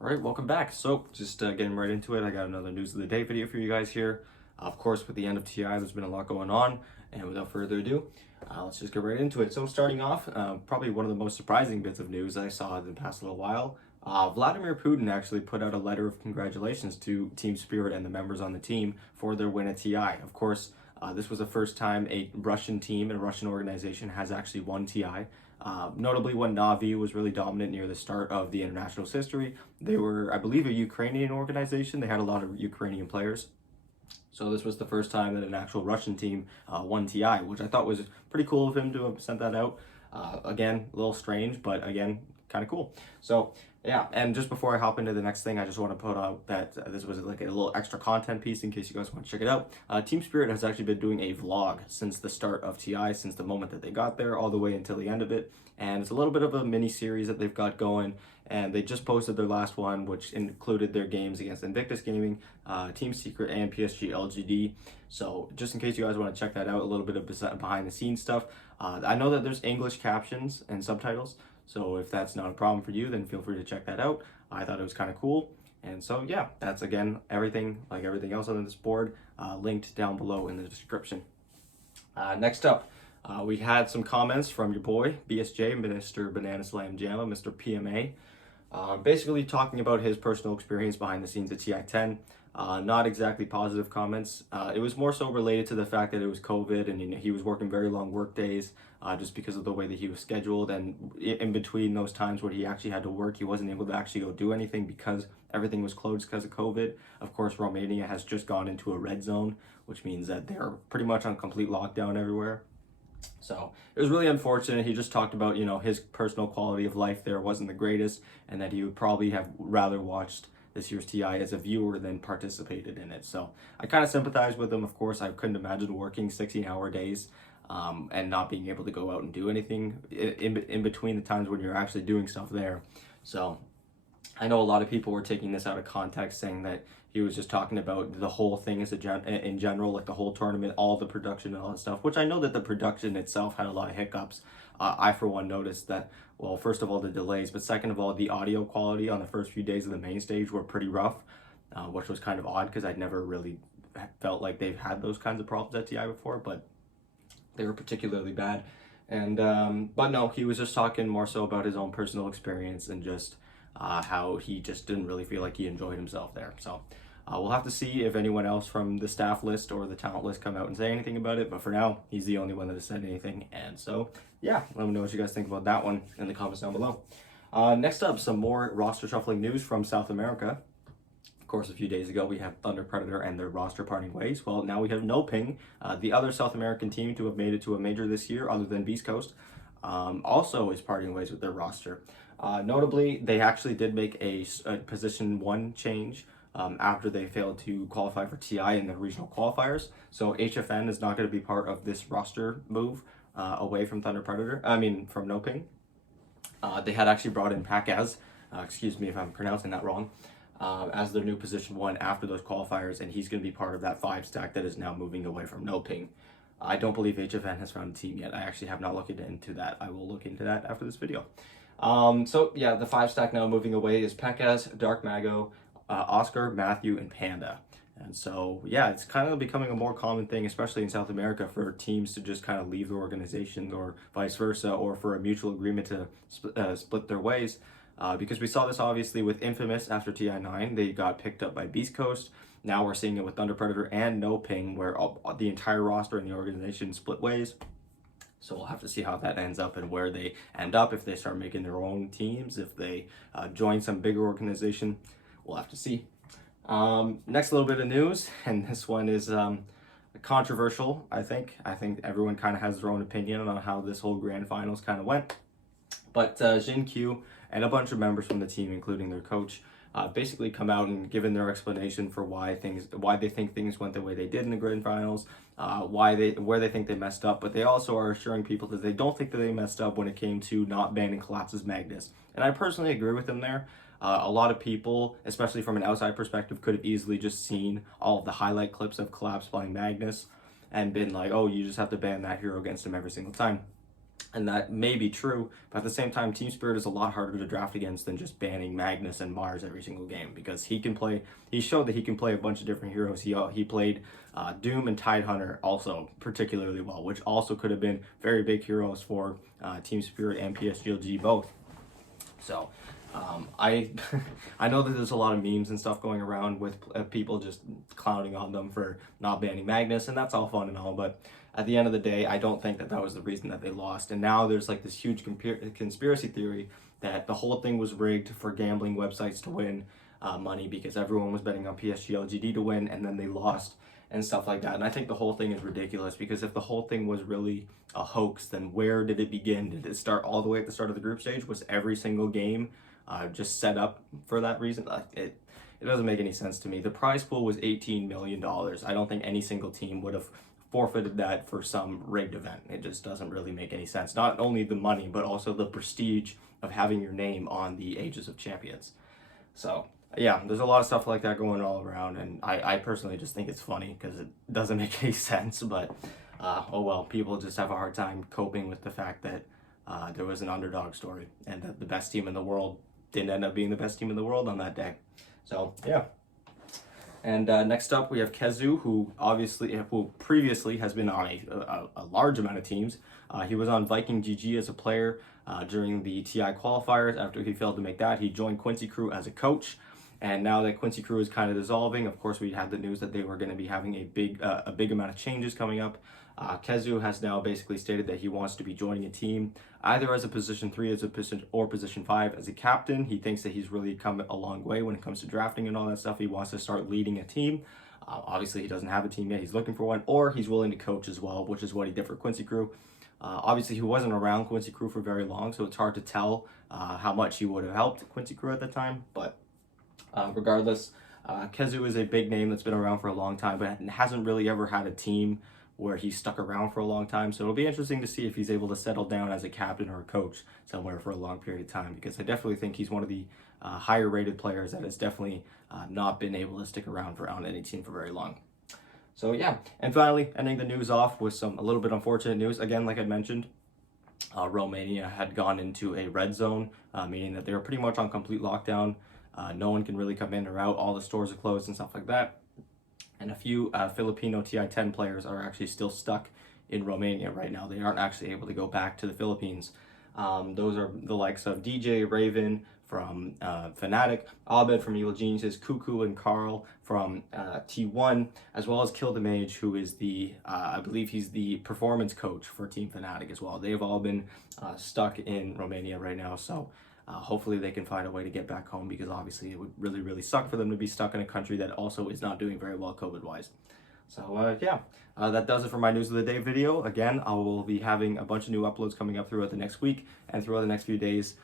All right, welcome back. So, just getting right into it, I got another news of the day video for you guys here. Of course, with the end of TI, there's been a lot going on, and without further ado, let's just get right into it. So, starting off, probably one of the most surprising bits of news I saw in the past little while. Vladimir Putin actually put out a letter of congratulations to Team Spirit and the members on the team for their win at TI. Of course, this was the first time a Russian team and a Russian organization has actually won TI. Notably, when Navi was really dominant near the start of the international's history, they were, I believe, a Ukrainian organization. They had a lot of Ukrainian players. So this was the first time that an actual Russian team won TI, which I thought was pretty cool of him to have sent that out. Again, a little strange, but again, kind of cool. So yeah, and just before I hop into the next thing, I just want to put out that this was like a little extra content piece in case you guys want to check it out. Team Spirit has actually been doing a vlog since the start of TI, since the moment that they got there all the way until the end of it. And it's a little bit of a mini series that they've got going. And they just posted their last one, which included their games against Invictus Gaming, Team Secret, and PSG.LGD. So just in case you guys want to check that out, a little bit of behind the scenes stuff. I know that there's English captions and subtitles, so if that's not a problem for you, then feel free to check that out. I thought it was kind of cool. And so yeah, that's again, everything else on this board, linked down below in the description. Next up, we had some comments from your boy, BSJ, Mr. Banana Slam Jamma, Mr. PMA. Basically talking about his personal experience behind the scenes at TI10. Not exactly positive comments. It was more so related to the fact that it was COVID and he was working very long work days just because of the way that he was scheduled. And in between those times where he actually had to work, he wasn't able to actually go do anything because everything was closed because of COVID. Of course, Romania has just gone into a red zone, which means that they're pretty much on complete lockdown everywhere. So it was really unfortunate. He just talked about, his personal quality of life there wasn't the greatest, and that he would probably have rather watched this year's TI as a viewer than participated in it. So I kind of sympathize with him. Of course, I couldn't imagine working 16-hour days and not being able to go out and do anything in between the times when you're actually doing stuff there. So I know a lot of people were taking this out of context, saying that he was just talking about the whole thing as in general, like the whole tournament, all the production and all that stuff, which I know that the production itself had a lot of hiccups. I, for one, noticed that, well, first of all, the delays, but second of all, the audio quality on the first few days of the main stage were pretty rough, which was kind of odd because I'd never really felt like they've had those kinds of problems at TI before, but they were particularly bad. And, but no, he was just talking more so about his own personal experience and just how he just didn't really feel like he enjoyed himself there. So we'll have to see if anyone else from the staff list or the talent list come out and say anything about it. But for now, he's the only one that has said anything. And so, yeah, let me know what you guys think about that one in the comments down below. Next up, some more roster shuffling news from South America. Of course, a few days ago, we had Thunder Predator and their roster parting ways. Well, now we have NoPing, the other South American team to have made it to a major this year, other than Beast Coast, also is parting ways with their roster. Notably, they actually did make a position 1 change after they failed to qualify for TI in the regional qualifiers. So HFN is not going to be part of this roster move away from Thunder Predator. From NoPing. They had actually brought in Pakaz, excuse me if I'm pronouncing that wrong, as their new position 1 after those qualifiers, and he's going to be part of that 5 stack that is now moving away from NoPing. I don't believe HFN has found a team yet. I actually have not looked into that. I will look into that after this video. So yeah, the 5 stack now moving away is Pekaz, Dark Mago, Oscar, Matthew, and Panda. And so yeah, it's kind of becoming a more common thing, especially in South America, for teams to just kind of leave the organization or vice versa, or for a mutual agreement to split their ways. Because we saw this obviously with Infamous after TI9, they got picked up by Beast Coast. Now we're seeing it with Thunder Predator and NoPing, where the entire roster and the organization split ways. So we'll have to see how that ends up and where they end up, if they start making their own teams, if they join some bigger organization. We'll have to see. Next little bit of news, and this one is controversial, I think. I think everyone kind of has their own opinion on how this whole grand finals kind of went. But XinQ and a bunch of members from the team, including their coach, basically come out and given their explanation for why they think things went the way they did in the grand finals, where they think they messed up. But they also are assuring people that they don't think that they messed up when it came to not banning Collapse's Magnus. And I personally agree with them there. A lot of people, especially from an outside perspective, could have easily just seen all of the highlight clips of Collapse playing Magnus and been like, oh, you just have to ban that hero against him every single time. And that may be true, but at the same time, Team Spirit is a lot harder to draft against than just banning Magnus and Mars every single game, because he can play. He showed that he can play a bunch of different heroes. He played Doom and Tidehunter also particularly well, which also could have been very big heroes for Team Spirit and PSG.LGD both. So I I know that there's a lot of memes and stuff going around with people just clowning on them for not banning Magnus, and that's all fun and all, but at the end of the day, I don't think that that was the reason that they lost. And now there's like this huge conspiracy theory that the whole thing was rigged for gambling websites to win money, because everyone was betting on PSG.LGD to win, and then they lost and stuff like that. And I think the whole thing is ridiculous, because if the whole thing was really a hoax, then where did it begin? Did it start all the way at the start of the group stage? Was every single game just set up for that reason? It doesn't make any sense to me. The prize pool was $18 million. I don't think any single team would have forfeited that for some rigged event. It just doesn't really make any sense. Not only the money, but also the prestige of having your name on the Ages of Champions. So yeah, there's a lot of stuff like that going all around, and I personally just think it's funny because it doesn't make any sense. But oh well, people just have a hard time coping with the fact that there was an underdog story, and that the best team in the world didn't end up being the best team in the world on that day. So yeah. And next up, we have Khezu, who previously has been on a large amount of teams. He was on Viking GG as a player during the TI qualifiers. After he failed to make that, he joined Quincy Crew as a coach. And now that Quincy Crew is kind of dissolving, of course, we had the news that they were going to be having a big amount of changes coming up. Khezu has now basically stated that he wants to be joining a team either as a position 3 or position 5 as a captain. He thinks that he's really come a long way when it comes to drafting and all that stuff. He wants to start leading a team. Obviously, he doesn't have a team yet. He's looking for one, or he's willing to coach as well, which is what he did for Quincy Crew. Obviously, he wasn't around Quincy Crew for very long, so it's hard to tell how much he would have helped Quincy Crew at the time. But regardless, Khezu is a big name that's been around for a long time, but hasn't really ever had a team where he stuck around for a long time. So it'll be interesting to see if he's able to settle down as a captain or a coach somewhere for a long period of time, because I definitely think he's one of the higher rated players that has definitely not been able to stick around on any team for very long. So yeah, and finally, ending the news off with a little bit unfortunate news. Again, like I mentioned, Romania had gone into a red zone, meaning that they were pretty much on complete lockdown. No one can really come in or out. All the stores are closed and stuff like that. And a few Filipino TI10 players are actually still stuck in Romania right now. They aren't actually able to go back to the Philippines. Those are the likes of DJ Raven from Fnatic, Abed from Evil Geniuses, Cuckoo and Carl from T1, as well as Kill the Mage, who is I believe he's the performance coach for Team Fnatic as well. They've all been stuck in Romania right now, so hopefully they can find a way to get back home, because obviously it would really, really suck for them to be stuck in a country that also is not doing very well COVID-wise. So yeah, that does it for my news of the day video. Again, I will be having a bunch of new uploads coming up throughout the next week and throughout the next few days,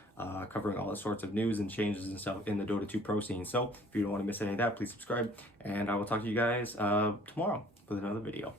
covering all the sorts of news and changes and stuff in the Dota 2 pro scene. So if you don't want to miss any of that, please subscribe, and I will talk to you guys tomorrow with another video.